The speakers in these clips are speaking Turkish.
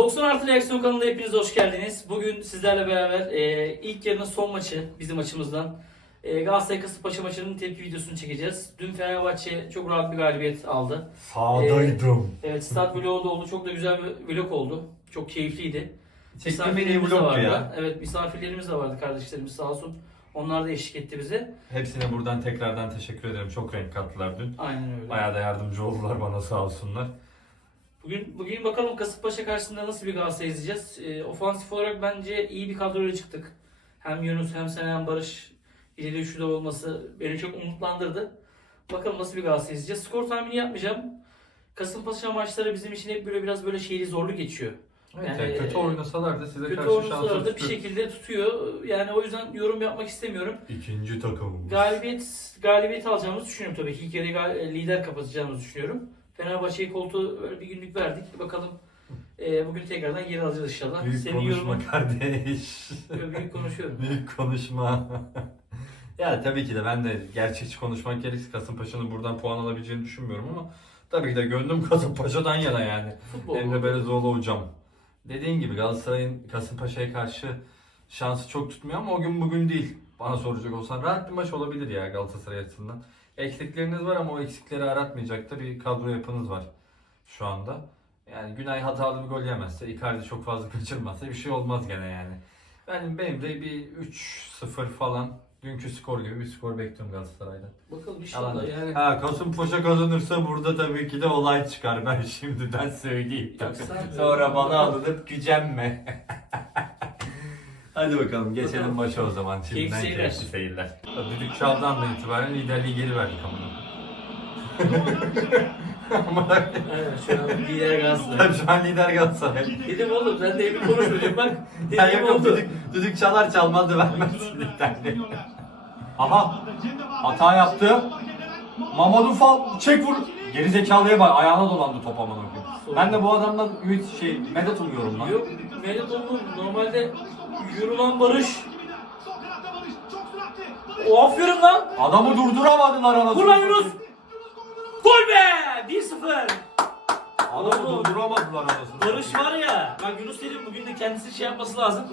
90 artı reaksiyon kanalına hepiniz hoş geldiniz. Bugün sizlerle beraber e, ilk yarının son maçı bizim açımızdan e, Galatasaray Kasımpaşa maçının tepki videosunu çekeceğiz. Dün Fenerbahçe çok rahat bir galibiyet aldı. Sağdaydım. Evet stat vlogu da oldu. Çok da güzel bir vlog oldu. Çok keyifliydi. Misafirlerimiz de vardı. ya. Evet misafirlerimiz de vardı kardeşlerimiz sağ olsun. Onlar da eşlik etti bize. Hepsine buradan tekrardan teşekkür ederim. Çok renk kattılar dün. Aynen öyle. Bayağı da yardımcı oldular bana sağ olsunlar. Bugün bugün bakalım Kasımpaşa karşısında nasıl bir Galatasaray izleyeceğiz. E, ofansif olarak bence iyi bir kadroyla çıktık. Hem Yunus hem Sen hem Barış ileri üçlü olması beni çok umutlandırdı. Bakalım nasıl bir Galatasaray izleyeceğiz. Skor tahmini yapmayacağım. Kasımpaşa maçları bizim için hep böyle biraz böyle şeyli zorlu geçiyor. Evet, Yani, yani, kötü e, oynasalar da size Kötü karşı şansı da bir şekilde tutuyor. Yani o yüzden yorum yapmak istemiyorum. İkinci takımımız. Galibiyet galibiyet alacağımızı düşünüyorum tabii ki. İlk gal- lider kapatacağımızı düşünüyorum. Fenerbahçe'ye koltuğu böyle bir günlük verdik. Bakalım e, bugün tekrardan geri alacağız inşallah. Büyük Senin konuşma yorumun kardeş. Büyük konuşuyorum. Büyük konuşma. ya tabii ki de ben de gerçekçi konuşmak gerekirse Kasımpaşa'nın buradan puan alabileceğini düşünmüyorum ama tabii ki de gönlüm Kasımpaşa'dan yana yani. Futbol. Emre Belezoğlu hocam. Dediğin gibi Galatasaray'ın Kasımpaşa'ya karşı şansı çok tutmuyor ama o gün bugün değil. Bana soracak olsan rahat bir maç olabilir ya Galatasaray açısından. Eksikleriniz var ama o eksikleri aratmayacak da bir kadro yapınız var şu anda. Yani Günay hatalı bir gol yemezse, Icardi çok fazla kaçırmazsa bir şey olmaz gene yani. Ben benim de bir 3-0 falan dünkü skor gibi bir skor bekliyorum Galatasaray'dan. Bakalım inşallah Yalan. yani. Ha Kasımpaşa kazanırsa burada tabii ki de olay çıkar. Ben şimdiden söyleyeyim. Yok, sen- Sonra bana alınıp gücenme. Hadi bakalım geçelim maça o zaman. Şimdiden Keyifli keyifli seyirler. seyirler. Düdük çaldan da itibaren liderliği geri verdik amına. Evet şu an lider Galatasaray. Tabii şu an lider Galatasaray. Dedim oğlum sen de emin konuşma bak. Ya Dedim yok oldu. düdük, düdük çalar çalmaz da vermez liderliği. Aha hata yaptı. Mamadou Fall çek vur. Geri zekalıya bak ayağına dolandı top aman okuyum. Ben de bu adamdan ümit şey medet umuyorum lan. Yok Mehmet oğlum normalde yorulan Barış. O aferin lan. Adamı durduramadılar anasını. Vur lan. Yunus. Gol be! 1-0. Adamı Oğlum. durduramadılar anasını. Barış var ya, bak Yunus dedim bugün de kendisi şey yapması lazım.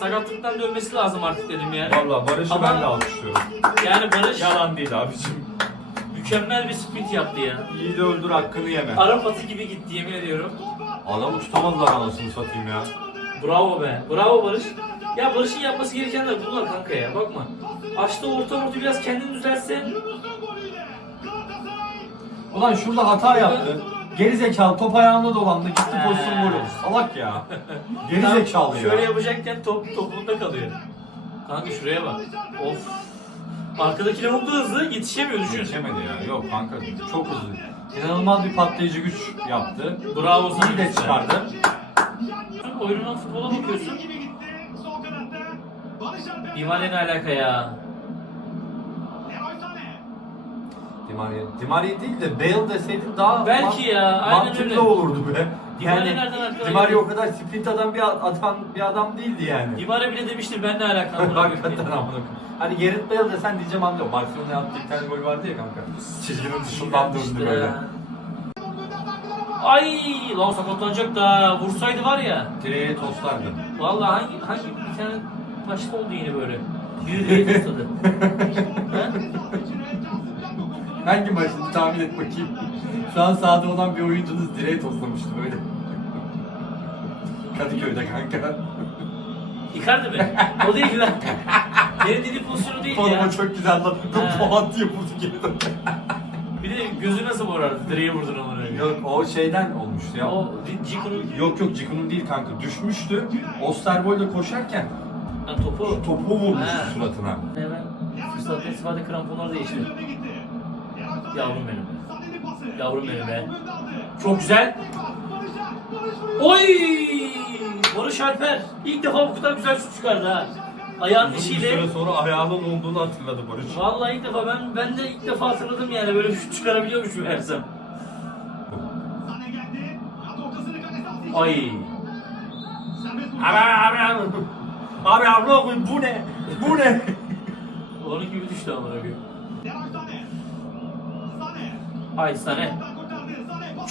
Sakatlıktan dönmesi lazım artık dedim yani. Valla Barış'ı Ama- ben de alkışlıyorum. Yani Barış Yalan değil abicim. Mükemmel bir sprint yaptı ya. İyi de öldür hakkını yeme. Arap atı gibi gitti yemin ediyorum. Adamı tutamadılar anasını satayım ya. Bravo be. Bravo Barış. Ya Barış'ın yapması gerekenler bunlar kanka ya. Bakma. Açtı orta orta biraz kendini düzeltse. Ulan şurada hata yaptı. Geri zekalı top ayağına dolandı gitti Ee. pozisyon gol oldu. Salak ya. Geri zekalı ya. Şöyle yapacakken top topunda kalıyor. Kanka şuraya bak. Of. Arkadaki lavuk da hızlı yetişemiyor düşün. Geçemedi ya. Yok kanka çok hızlı. İnanılmaz bir patlayıcı güç yaptı. Bravo sana. İyi de çıkardı. Oyununa futbola bakıyorsun. İmale ne alaka ya? Dimaria. Dimaria değil de Bale deseydin daha Belki ya, aynen mantıklı öyle. olurdu be. Yani nereden aklına o kadar sprint adam bir adam bir adam değildi yani. Dimare bile demiştir ben ne alakam var. Hakikaten amına koyayım. Hani Gerrit Bale desen diyeceğim anlıyorum. Barcelona'ya attığı bir tane gol vardı ya kanka. Çizginin dışından döndü böyle. Ay lan sakatlanacak da vursaydı var ya. Direğe toslardı. Vallahi hangi hangi bir tane taşlı oldu yine böyle. Biri direğe tosladı. Ha? Hangi maçtı tahmin et bakayım. Şu an sahada olan bir oyuncunuz direğe toslamıştı böyle. Kadıköy'de kanka. Icardi mi? O değil lan. Benim dediğim pozisyonu değil ya. Forma çok güzel lan. Ha. Polat diye vurdu geri döndü. Bir de gözü nasıl morardı? Direğe vurdun onu öyle. Yok o şeyden olmuştu ya. O Ciku'nun Yok yok Cikun'un değil kanka. Düşmüştü. Osterwold'e koşarken ha, topu. topu vurmuş Ha. suratına. Hemen fırsat istifade kramponları değişti. Yavrum benim. Yavrum benim be. Çok güzel. Oy! Barış Alper ilk defa bu kadar güzel şut çıkardı ha. Ayağının Uzun bir içiyle. süre sonra ayağının olduğunu hatırladı Barış. Vallahi ilk defa ben ben de ilk defa hatırladım yani böyle şut çıkarabiliyormuşum Ersem. Ay. Abi abi abi. Abi abla bu ne? Bu ne? Onun gibi düştü amına koyayım. Ay Sane.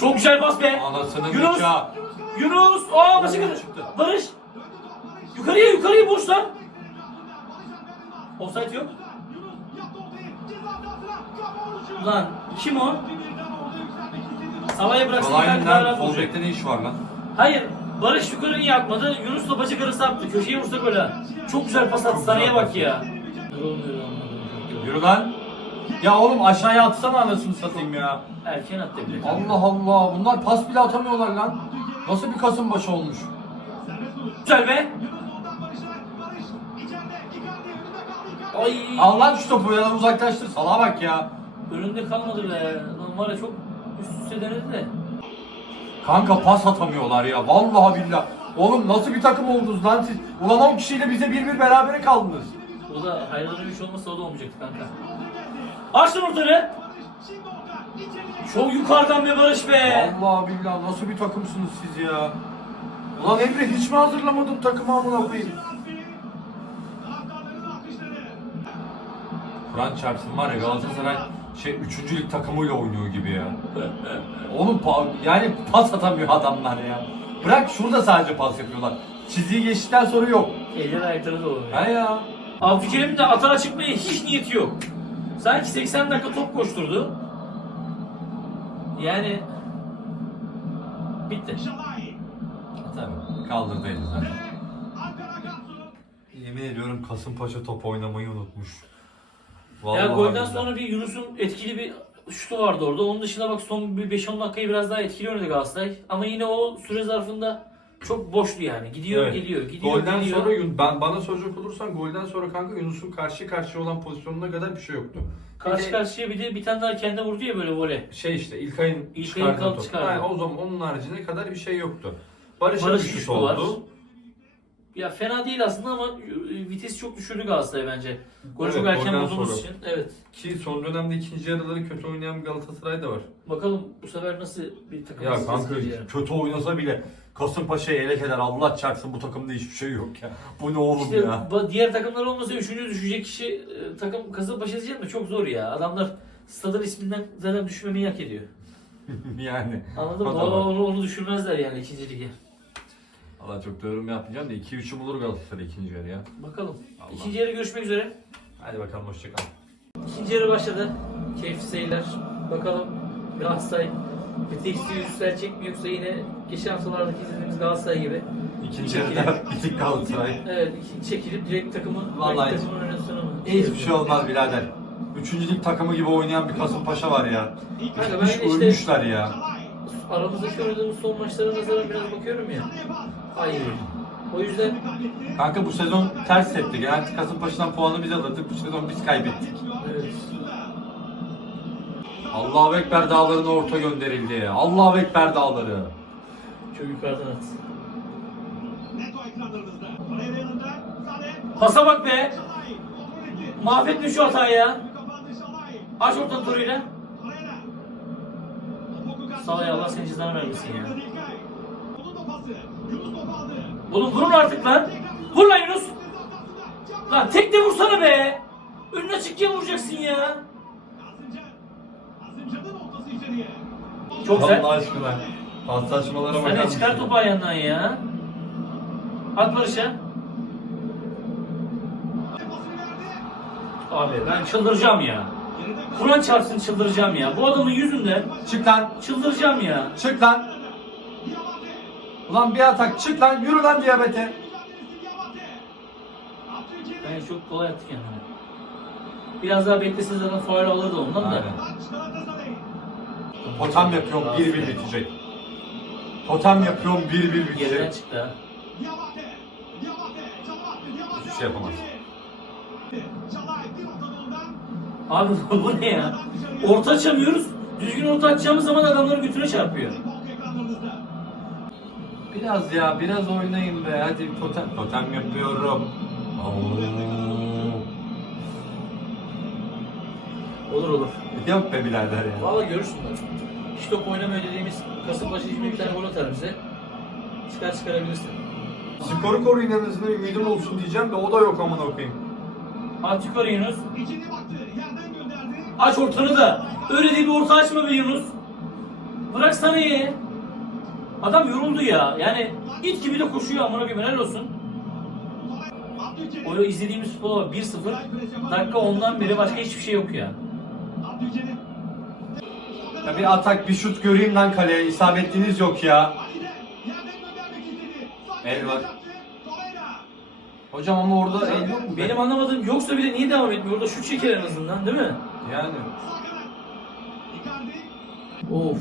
Çok güzel pas be. Anasının Yunus. nikahı. Yunus. Aa başı. Çıktı. Barış. Yukarıya yukarıya boş lan. Offside yok. Ulan kim o? Havaya bıraksın. Kalay'ın kadar lan sol bekte ne iş var lan? Hayır. Barış yukarıyı yapmadı. Yunus da bacak arası attı. Köşeye vursa ha. Çok güzel pas attı. Güzel bak ya. Yürü lan. Ya oğlum aşağıya atsana anasını satayım ya. Erken attı bile. Allah Allah bunlar pas bile atamıyorlar lan. Nasıl bir Kasımpaşa olmuş? Güzel be. Ay. Al lan şu topu ya uzaklaştır. Salaha bak ya. Önünde kalmadı be. Lan var ya çok üst üste denedi de. Kanka pas atamıyorlar ya. Vallahi billah. Oğlum nasıl bir takım oldunuz lan siz? Ulan 10 kişiyle bize bir bir berabere kaldınız. O da hayırlı bir şey olmasa o da olmayacaktı kanka. Açtın ortaları. Çok yukarıdan be Barış be. Allah billah nasıl bir takımsınız siz ya? Ulan Emre hiç mi hazırlamadın takımı amına koyayım? Kur'an çarpsın var ya Galatasaray şey 3. lig takımıyla oynuyor gibi ya. Oğlum pa- yani pas atamıyor adamlar ya. Bırak şurada sadece pas yapıyorlar. Çizgiyi geçtikten sonra yok. Eller ayakları da oluyor. He ya. Abdülkerim'in de atara çıkmaya hiç niyeti yok. Sanki 80 dakika top koşturdu. Yani bitti. Tabii kaldırdı elini zaten. Yemin ediyorum Kasımpaşa top oynamayı unutmuş. ya golden billahi. sonra bir Yunus'un etkili bir şutu vardı orada. Onun dışında bak son bir 5-10 dakikayı biraz daha etkili oynadı Galatasaray. Ama yine o süre zarfında çok boştu yani. Gidiyor Evet. geliyor, gidiyor Golden geliyor. sonra ben bana soracak olursan golden sonra kanka Yunus'un karşı karşıya olan pozisyonuna kadar bir şey yoktu. Karşı Bir karşıya bir de bir tane daha kendi vurdu ya böyle voley. şey işte İlkay'ın İlkay'ın çıkardığı kalk top. çıkardı. Yani o zaman onun haricinde kadar bir şey yoktu. Barış'ın Barış var. oldu. Ya fena değil aslında ama vites çok düşürdü Galatasaray bence. Gol Evet, çok erken bulduğumuz için. Evet. Ki son dönemde ikinci yarıları kötü oynayan Galatasaray da var. Bakalım bu sefer nasıl bir takım Ya kanka kötü oynasa bile Kasımpaşa'yı ele eder Allah çarpsın bu takımda hiçbir şey yok ya. Bu ne oğlum İşte ya. ba- diğer takımlar olmasa üçüncü düşecek kişi e, takım Kasımpaşa diyeceğim de çok zor ya. Adamlar stadın isminden zaten düşmemeyi hak ediyor. yani. Anladın mı? O. Onu, onu düşürmezler yani ikinci lige. Allah çok da yorum yapmayacağım da 2-3'ü bulur Galatasaray ikinci yarı ya. Bakalım. Allah. İkinci yarı görüşmek üzere. Hadi bakalım hoşçakal. İkinci yarı başladı. Keyifli seyirler. Bakalım Galatasaray vitesi yükselecek mi yoksa yine geçen haftalardaki izlediğimiz Galatasaray gibi. İkinci yarıda bitik Galatasaray. Evet, iki- çekilip direkt takımı Vallahi direkt takımın önüne sunamı. Hiçbir şey olmaz birader. Üçüncülük takımı gibi oynayan bir Kasımpaşa var ya. Kanka ben de işte ölmüşler ya. aramızdaki oynadığımız son maçlara nazaran biraz bakıyorum ya. Hayır. O yüzden Kanka bu sezon ters etti. Genelde Kasımpaşa'dan puanı biz alırdık. Bu sezon biz kaybettik. evet. Allahu Ekber dağlarına orta gönderildi. Allahu Ekber dağları. Çok yukarıdan at. Pasa bak be. Mahvetme şu hatayı ya. Aç orta turuyla. Sağ ya Allah senin cezanı vermesin ya. Oğlum vurun artık lan. Vur lan Yunus. Lan tek de vursana be. Önüne açıkken vuracaksın ya. Çok. Allah aşkına. Paslaşmalara bakar Hani mısın? çıkar topu ayağından ya. At Barış'a. Abi ben çıldıracağım ya. Kur'an çarpsın çıldıracağım ya. Bu adamın yüzünden Çık lan. çıldıracağım ya. Çık lan. Ulan bir atak çık lan yürü lan diyabete. Ben çok kolay attı kendini. Biraz daha beklese zaten faul alırdı ondan da. Aynen. Totem yapıyorum 1-1 bitecek. Totem yapıyorum 1-1 Geriden bitecek. çıktı ha. Hiçbir şey yapamaz. Abi bu ne ya? Orta açamıyoruz. Düzgün orta açacağımız zaman adamların götüne çarpıyor. Biraz ya biraz oynayın be hadi totem. Totem yapıyorum. Oo. Olur olur. Yok be birader ya. Valla görürsün bak. Hiç top oynamıyor dediğimiz Kasımpaşa şimdi bir tane gol atar bize. Çıkar çıkarabilirsin. Skoru koruyun en azından ümidim olsun diyeceğim de o da yok amına koyayım. At yukarı Yunus. Aç ortanı da. Öyle de bir orta açma be Yunus. Bırak sana ye. Adam yoruldu ya. Yani it gibi de koşuyor amına koyayım helal olsun. O izlediğimiz futbol var 1-0. Dakika ondan beri başka hiçbir şey yok ya. Ya bir atak bir şut göreyim lan kaleye isabetliğiniz yok ya. El var. Hocam ama orada el yok mu? Benim anlamadığım yoksa bile niye devam etmiyor? Orada şut çeker en azından değil mi? Yani. Of.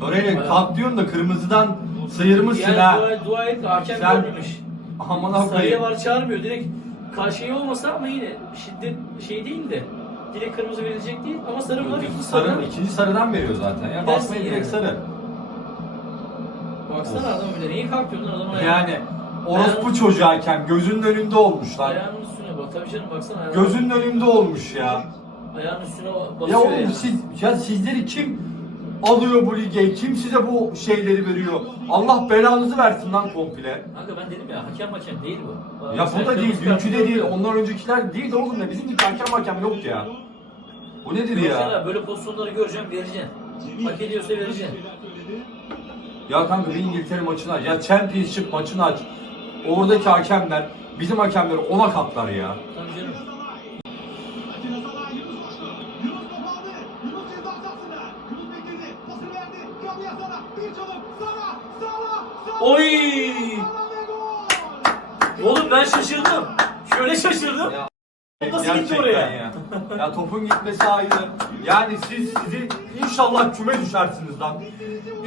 Torreira kalk diyorum da kırmızıdan sıyırmışsın Yani ha. dua, dua et hakem Sen- görmemiş. Aman Sarıya var çağırmıyor. Direkt karşıya olmasa ama yine şiddet şey değil de. Direkt kırmızı verilecek değil ama sarı var. İkinci Sarı, sarı. ikinci sarıdan veriyor zaten ya. Dersin Basmayı yani. direkt sarı. Baksana adam bile. Niye kalkıyorsun adamın ayağı? Yani orospu çocuğu hakem gözünün önünde olmuş lan. Ayağının üstüne bak. Tabii canım baksana. Ayağı, Gözünün önünde olmuş ya. Ayağının üstüne Ya basıyor ya. oğlum siz, ya sizleri kim alıyor bu lige? Kim size bu şeyleri veriyor? Allah belanızı versin lan komple. Kanka ben dedim ya hakem hakem değil bu. Ya Sen bu da değil, dünkü de değil, ondan öncekiler değil de oğlum ya. Bizim gibi hakem hakem yok ya. Bu nedir Görsene ya? böyle pozisyonları göreceğim vereceksin. Hak ediyorsa vereceksin. Ya kanka bir İngiltere maçını aç, ya Championship maçını aç. Oradaki hakemler, bizim hakemleri ona katlar ya. Tabii canım. Oy! Oğlum ben şaşırdım. Şöyle şaşırdım. Ya, Nasıl gitti gerçekten oraya? Ya. ya topun gitmesi ayrı. Yani siz sizi inşallah küme düşersiniz lan.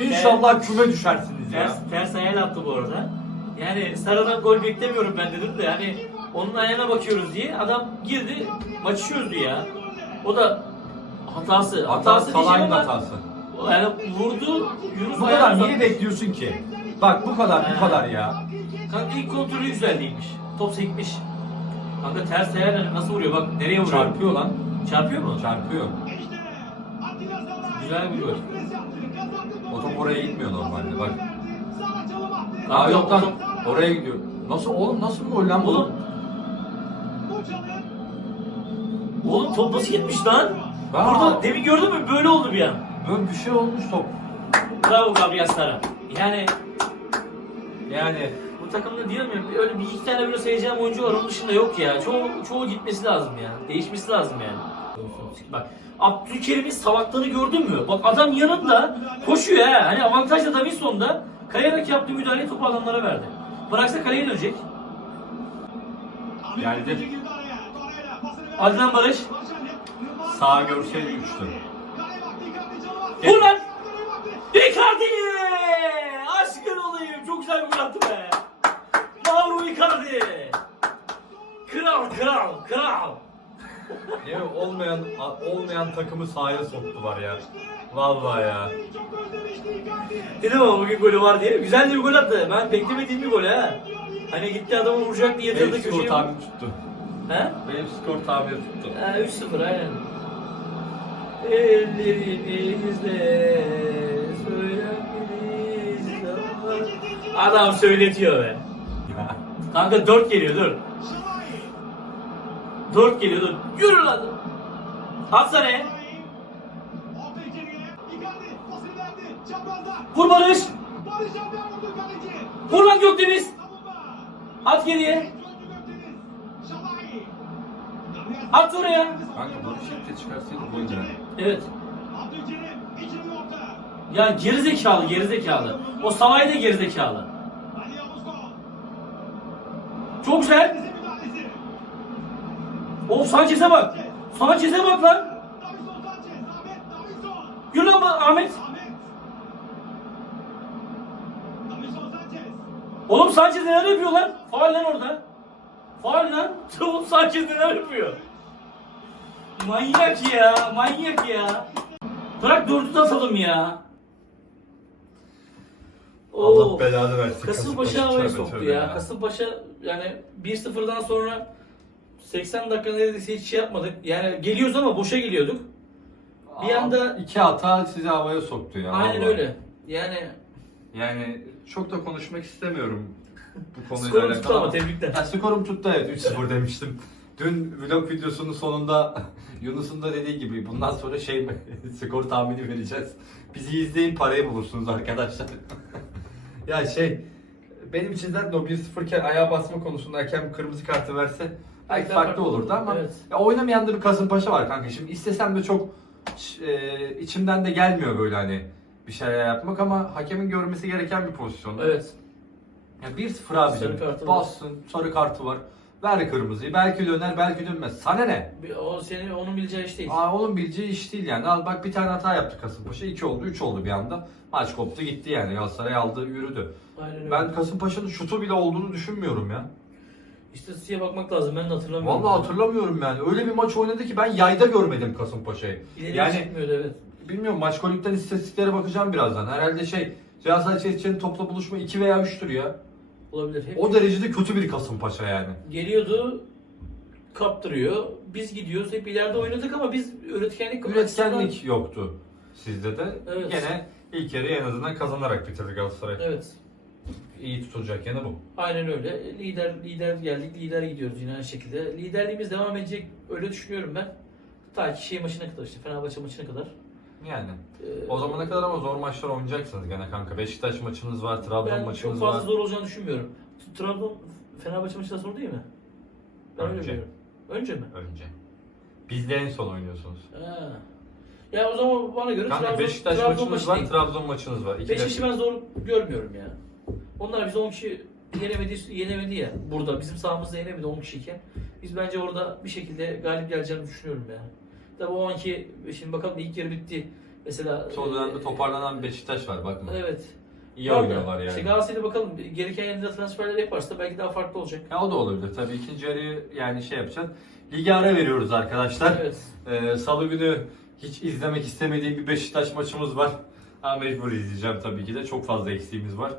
İnşallah küme düşersiniz ya. Ters, ters ayağıyla attı bu arada. Yani Sarı'dan gol beklemiyorum ben dedim de hani onun ayağına bakıyoruz diye adam girdi maçışıyoruz diye ya. O da hatası. Hata Hatası diyeceğim Salah'ın ama hatası. Yani vurdu Yunus Bu ayağını kadar niye bekliyorsun ki? Bak bu kadar bu kadar ya. Kanka ilk kontrolü güzel değilmiş. Top sekmiş. Kanka ters ayağıyla nasıl vuruyor bak nereye vuruyor? Çarpıyor lan. Çarpıyor mu? Çarpıyor. Güzel bir gol. O top oraya gitmiyor normalde bak. Kanka Aa yok lan o oraya gidiyor. Nasıl oğlum nasıl bir gol lan bu? Oğlum Oğlum top nasıl gitmiş lan? Aa. Burada demin gördün mü böyle oldu bir an. Böyle bir şey olmuş top. Bravo Gabriel Yani yani bu takımda diyorum ya öyle bir iki tane böyle seveceğim oyuncu var onun dışında yok ya. Çoğu çoğu gitmesi lazım ya. Değişmesi lazım yani. Bak Abdülkerim'in salaklarını gördün mü? Bak adam yanında koşuyor ha. Hani avantajla Davinson'da kayarak yaptığı müdahaleyi topu adamlara verdi. Bıraksa kaleye dönecek. Geldi. Adnan Barış. Sağ görseydi 3'tü. Ulan! Icardi! Aşkın olayım. Çok güzel bir gol attı be. Mauro Icardi. Kral, kral, kral. Yemin olmayan olmayan takımı sahaya soktular ya. Vallahi ya. Dedim ama bugün golü var diye. Güzel bir gol attı. Ben beklemediğim bir gol ha. Hani gitti adamı vuracak diye yatırdı Benim skor tahmini tuttu. He? Benim skor tahmini tuttu. Ha, 3-0 aynen. Ellerinizle söylemeniz Adam söyletiyor be. Kanka 4 geliyor dur. 4 geliyor dur. Yürü lan. Atsana. Vur Barış. Vur lan Gökdeniz. At geriye. At oraya. Kanka bu şekilde çıkarsaydı gol girer. Evet. Ya gerizekalı gerizekalı. O Salay da gerizekalı. Çok güzel. O Sanchez'e bak. Sanchez'e bak lan. Yürü lan Ahmet. Oğlum Sanchez neler yapıyor lan? Faal lan orada. Faal lan. Oğlum Sanchez neler yapıyor? Manyak ya, manyak ya. Bırak dördü de atalım ya. Allah Oo. belanı versin. Kasımpaşa havaya Tövbe soktu tövbe ya. Kasımpaşa yani 1-0'dan sonra 80 dakika neredeyse hiç şey yapmadık. Yani geliyoruz ama boşa geliyorduk. Bir anda iki hata sizi havaya soktu ya. aynen vallahi. öyle. Yani Yani çok da konuşmak istemiyorum bu konuyla skoru alakalı. tuttu ama tebrikler. Ya, skorum tuttu evet 3-0 demiştim. Dün vlog videosunun sonunda Yunus'un da dediği gibi bundan sonra şey skor tahmini vereceğiz. Bizi izleyin parayı bulursunuz arkadaşlar. ya şey benim için zaten o 1-0 iken ayağa basma konusunda hakem kırmızı kartı verse belki Daha farklı olurdu ama Evet. ya oynamayan da bir Kasımpaşa var kanka. Şimdi istesem de çok e, içimden de gelmiyor böyle hani bir şeyler yapmak ama hakemin görmesi gereken bir pozisyon. Evet. Ya 1-0 abicim. Sarı kartı var. Bassın, sarı kartı var. Ver kırmızıyı. Belki döner, belki dönmez. Sana ne? O senin onun bileceği iş değil. Aa, onun bileceği iş değil yani. Al bak bir tane hata yaptı Kasımpaşa. 2 oldu, 3 oldu bir anda. Maç koptu gitti yani. Galatasaray aldı, yürüdü. Aynen öyle. Ben Kasımpaşa'nın şutu bile olduğunu düşünmüyorum ya. İstatistiğe bakmak lazım. Ben de hatırlamıyorum. Vallahi hatırlamıyorum yani. Öyle bir maç oynadı ki ben yayda görmedim Kasımpaşa'yı. İleri Yani çıkmıyordu evet. bilmiyorum maç golükten istatistiklere bakacağım birazdan. Herhalde şey Galatasaray Çeşitçi'nin topla buluşma 2 veya 3'tür ya. Olabilir. Hep O derecede kötü bir Kasımpaşa yani. geliyordu kaptırıyor. Biz gidiyoruz. Hep ileride oynadık ama biz üretkenlik Üretkenlik yoktu sizde de. Evet. Gene ilk yarı en azından kazanarak bitirdi Galatasaray. Evet. İyi tutulacak yanı bu. Aynen öyle. Lider lider geldik. Lider gidiyoruz yine aynı şekilde. Liderliğimiz devam edecek. Öyle düşünüyorum ben. Ta ki şey maçına kadar işte Fenerbahçe maçına kadar. Yani. Ee, O zamana kadar ama zor maçlar oynayacaksınız gene kanka. Beşiktaş maçınız var, Trabzon ben çok maçınız fazla var. zor olacağını düşünmüyorum. Trabzon Fenerbahçe maçı da zor değil mi? Ben öyle Önce. biliyorum. Önce mi? Önce. Bizde en son oynuyorsunuz. Ha. Ya o zaman bana göre Kanka Trabzon, Beşiktaş Trabzon maçınız maçı var, değil. Trabzon maçınız var. İki de- ben zor görmüyorum ya. Onlar bizi 10 kişi yenemedi, yenemedi ya. Burada bizim sahamızda yenemedi 10 kişiyken. Biz bence orada bir şekilde galip geleceğini düşünüyorum yani. Tabii o anki şimdi bakalım ilk yarı bitti. Mesela Son dönemde e, toparlanan Beşiktaş var bakma. Evet. İyi Var da, oynuyorlar yani. İşte Galatasaray'da bakalım gereken yerinde transferler yaparsa belki daha farklı olacak. Ya o da olabilir tabii. ikinci yarıyı yani şey yapacağız. Lige ara veriyoruz arkadaşlar. Evet. Ee, Salı günü hiç izlemek istemediğim bir Beşiktaş maçımız var. Ama mecbur izleyeceğim tabii ki de. Çok fazla eksiğimiz var.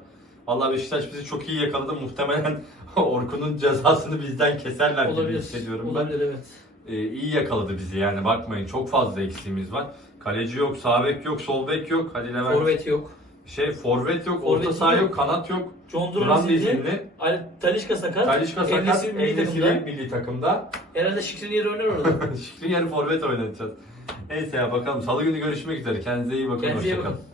Vallahi Beşiktaş bizi çok iyi yakaladı. Muhtemelen Orkun'un cezasını bizden keserler gibi Olabilir. hissediyorum ben. Olabilir evet. Ee, iyi yakaladı bizi yani bakmayın. Çok fazla eksiğimiz var. Kaleci yok, sağ bek yok, sol bek yok. Hadi Levent. Forvet yok. Şey forvet yok, Forvet orta saha yok. yok, kanat yok. John Duran izinli. izinli. Ali Talişka sakat. Talişka sakat, Enes'i milli takımda. Herhalde Şikriniyar oynar orada. Yarı forvet oynatacağız. Neyse ya bakalım. Salı günü görüşmek üzere. Kendinize iyi bakın. Kendinize iyi hoşça kalın. bakın.